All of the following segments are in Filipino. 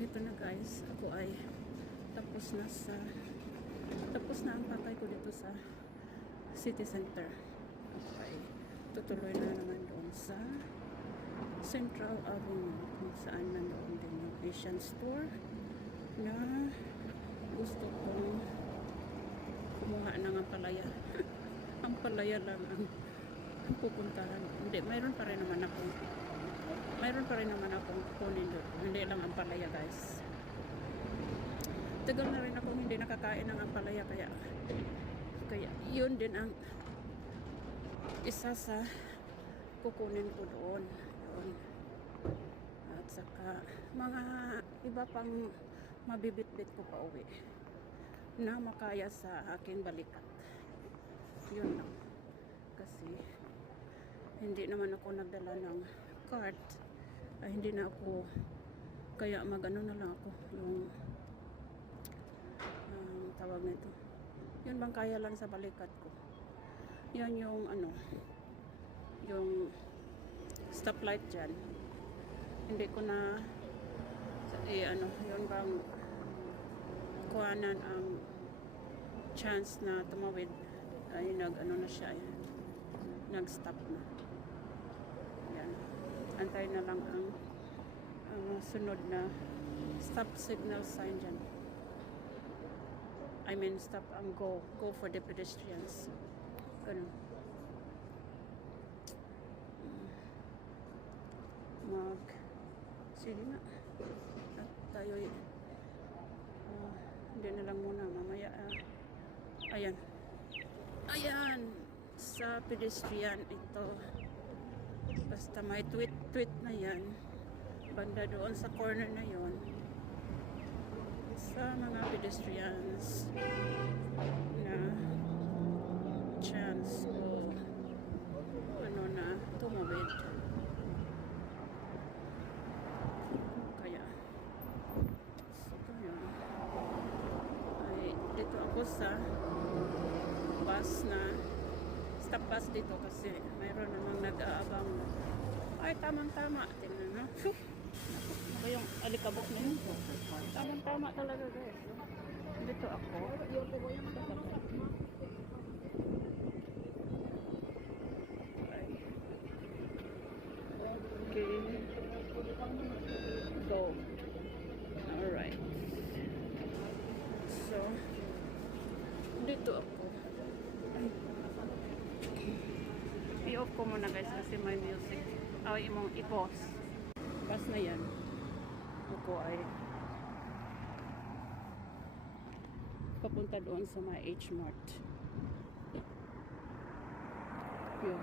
ito na guys, ako ay tapos na ang patay ko dito sa city center. Ako ay tutuloy na naman doon sa Central Avenue kung saan nandoon din yung Asian store na gusto kong kumuha ng ampalaya. Ampalaya lang ang pupuntahan. Hindi, mayroon pa rin naman akong kunin doon. Hindi lang ampalaya guys. Tagal na rin akong hindi nakakain ng ampalaya, kaya yun din ang isa sa kukunin ko doon. Yun. At saka mga iba pang mabibitbit ko pa uwi na makaya sa aking balikat. Yun lang. Kasi hindi naman ako nagdala ng cart. Hindi na ako, kaya magano na lang ako yung tawag nito. Yun bang kaya lang sa balikat ko. Yan yung yung stoplight dyan. Hindi ko na yun bang kuhanan ang chance na tumawid. Ay na siya, nag-stop na. Yan. Antay na lang ang sunod na stop signal sign dyan. I mean stop and go for the pedestrians. Ganun. Sige na. At tayo hindi na lang muna mamaya. Ayan sa pedestrian ito, basta may tweet na yan banda doon sa corner na yon sa mga pedestrians na chance o na tumawid. Kaya so yun ay dito ako sa bus na stop bus dito kasi mayroon namang nag-aabang. Ay tamang-tama, tingnan na. Ano yung alikabok na yun? Tamang-tama talaga guys. Dito ako. Okay. Go. Alright. So, dito ako. I-off ko muna guys kasi may music. Ay, imong i-pause. Bus na yan. Ako ay papunta doon sa my H-Mart. Yun.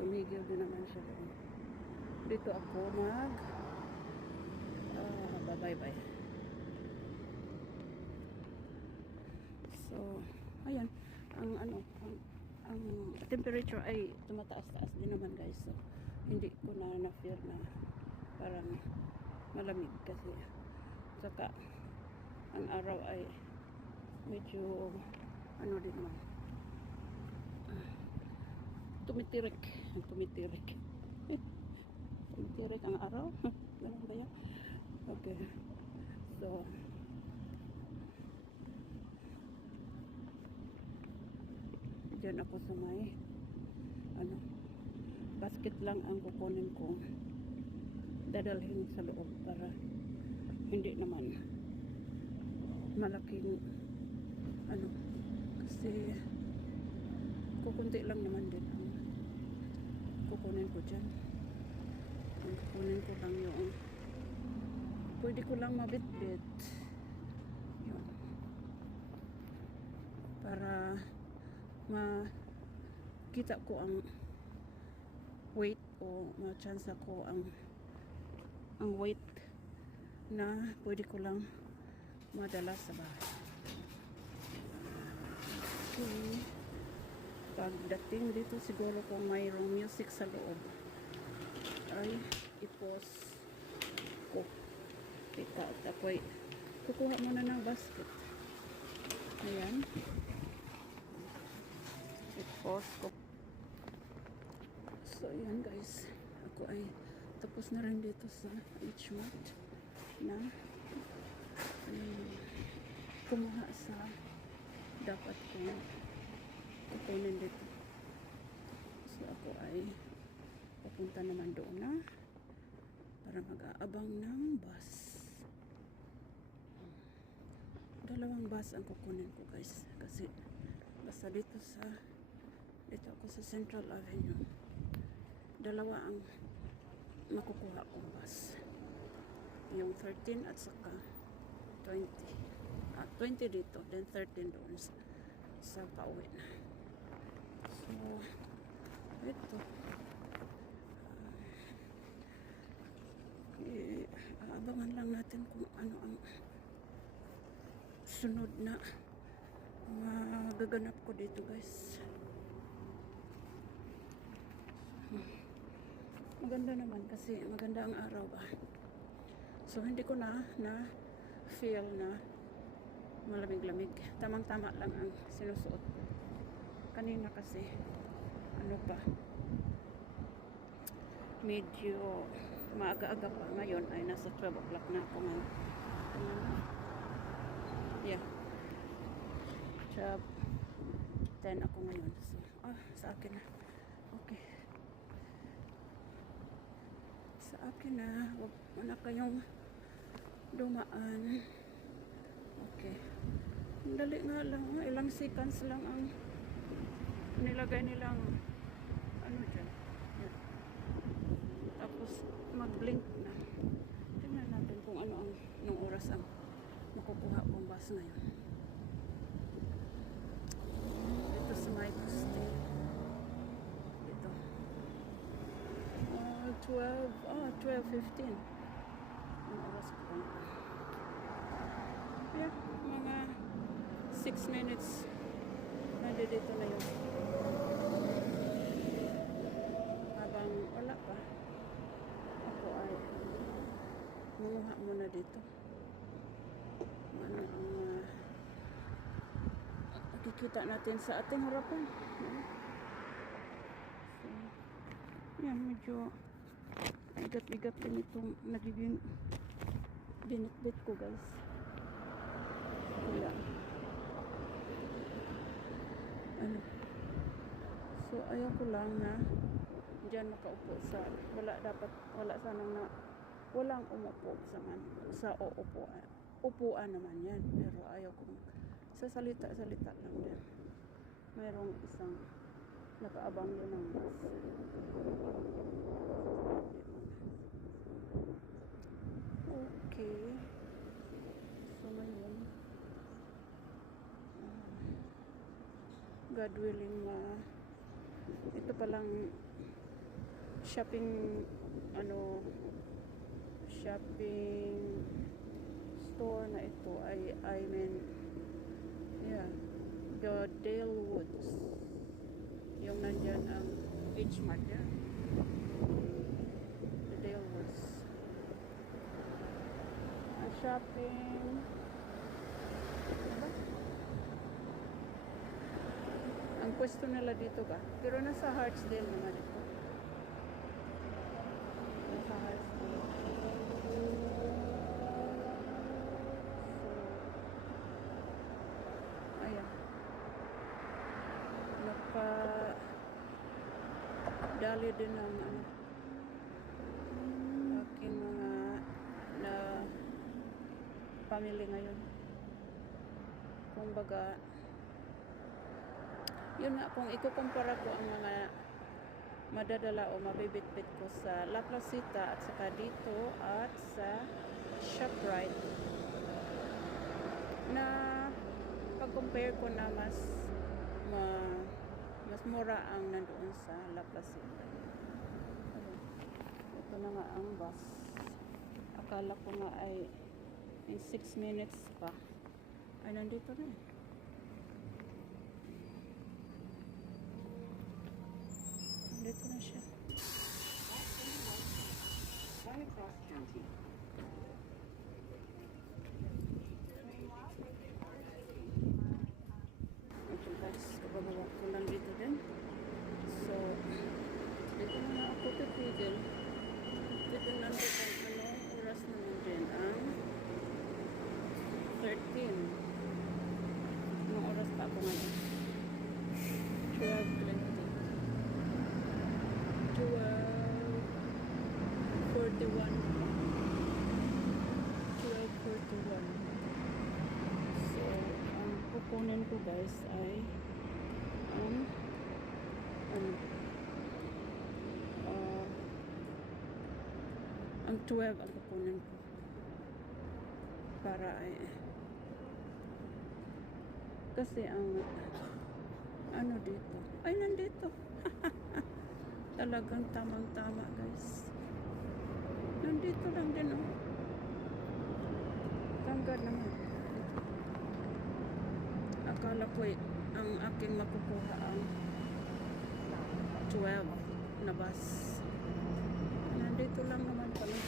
Tumigil din naman siya doon. Dito ako bye-bye. So, ayan. Ang temperature ay tumataas-taas din naman guys. So, hindi ko na fear na parang malamig kasi saka ang araw ay medyo din naman. Tumitirik ang araw. Ganun ba yan? Okay. So, dyan ako sa may basket lang ang kukunin ko, dadalhin sa loob para hindi naman malaking kasi kukunti lang naman din ang kukunin ko dyan. Ang kukunin ko lang yung pwede ko lang mabitbit yun para makita ko ang weight o ma-chance ko ang weight na pwede ko lang madala sa bahay. Okay. Pagdating dito siguro kung mayroong music sa loob ay i-pause ko. Teka, tapoy kukuha muna ng basket. Ayan. I-pause ko. So, yan guys. ko ay tapos na rin dito sa HMart na kumuha sa dapat kong kukunin dito. So ako ay papunta naman doon na para mag-aabang ng bus. Dalawang bus ang kukunin ko guys kasi basta dito ako sa Central Avenue, dalawa ang makukuha kong bus, yung 13 at saka 20 dito, then 13 doon sa pauwi na. So ito aabangan lang natin kung ano ang sunod na magaganap ko dito guys. Maganda naman kasi maganda ang araw ba. So hindi ko na feel na malamig-lamig. Tamang-tama lang ang sinusuot ko. Kanina kasi ano pa, medyo maaga-aga pa. Ngayon ay nasa 12 o'clock na ako ngayon. Yeah. 10 ako ngayon. So, sa akin na. Okay. Sa akin na. Wag na kayong dumaan. Okay. Dali nga lang. Ilang seconds lang ang nilagay nilang ano dyan. Yeah. Tapos mag-blink na. Tingnan natin kung ano ang nung oras ang makukuha kong bus ngayon. Dito sa my poste. Dito. 12:15. Ang oras ko lang. Yeah, mga 6 minutes. Nandito na yun. Habang wala pa, ako ay manguha muna dito. Ano ang nakikita natin sa ating harapan. So, yan, medyo bigat-bigat din itong nagiging binitbit ko guys. Wala. Ano. So, ayaw ko lang na dyan makaupo sa, wala sanang na, walang umupo sa upuan naman yan, pero ayaw kong sa salita lang din. Mayroong isang nakaabang yun ng bus. Okay, so ngayon God willing ito palang shopping store na ito I mean yeah, the Dale Woods, yung nandyan ang HMart yan, the Dale Woods ang shopping. Diba? Ang pwesto nila dito ba, pero nasa Hartsdale naman ito, nasa Hartsdale. Dali din ang aking mga na family ngayon. Kumbaga, yun nga, kung ikukumpara ko ang mga madadala o mabibitbit ko sa La Placita at saka dito at sa ShopRite, na pag-compare ko na mas mura ang nandoon sa La Placita. Ito na nga ang bus. Akala ko nga ay in 6 minutes pa ay nandito na. Nandito na siya. Cross County. Okay guys, kabagawa ko lang dito din. So, dito na ako pipigil. kukunin ko guys ay ano, ang 12 ang kukunin ko para ay kasi ang ano dito ay nandito talagang tamang tama guys, nandito lang din oh, tanggal naman. Akala ko ang aking makukuha ang 12 na bus. Nandito lang naman pala.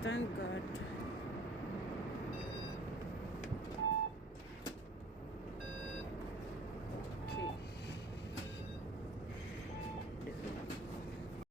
Thank God.